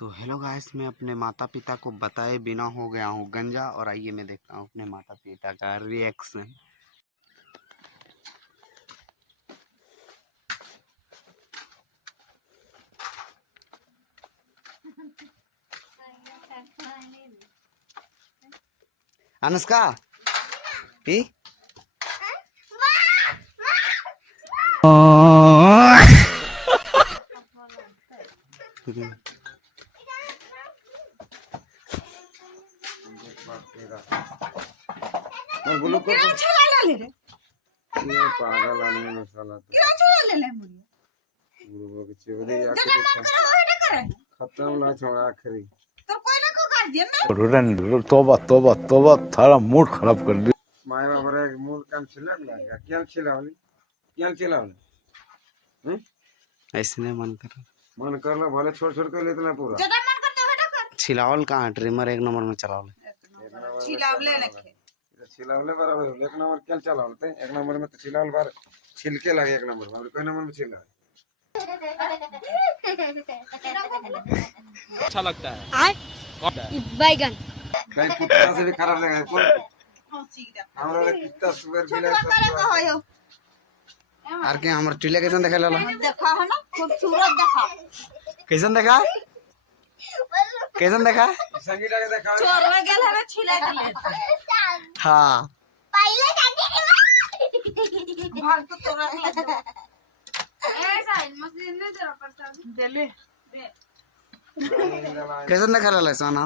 तो hello guys, मैं अपने माता पिता को बताए बिना हो गया हूँ गंजा। और आइए मैं देखता हूँ अपने माता पिता का रिएक्शन। अनुष्का ही पागल आदमी साला खत्म ना छोड़ा आखिरी तोबा तोबा तोबा थारा मूड खराब कर दिया। माय बाबा रे मूड काम छिला लगा क्या छिलावली क्या छिलावली ऐसे मन कर लो भले छोड़ छोड़ कर इतना पूरा छिलावल कहाँ ट्रिमर एक नंबर में चलावल छिलावले बराबर एक नंबर क्या चलावलते एक नंबर में तो छिलावल बार छिलके लगे एक नंबर में कोई नंबर में छिला अच्छा लगता है बैगन भाई कुत्ता से भी खराब लगा कौन हमरा रे कुत्ता सुअर बिलाई आर के हमर टिले कैसन देखा लाला देखा है ना खूबसूरत देखा कैसन देखा कैसन देखा संगीता के देखा चोर में गेल हमें छिला दिए हाँ पहले भाग तो तोरा ऐसा मस्जिद में जरा प्रसाद दे ले कैसन देखा लाला सोना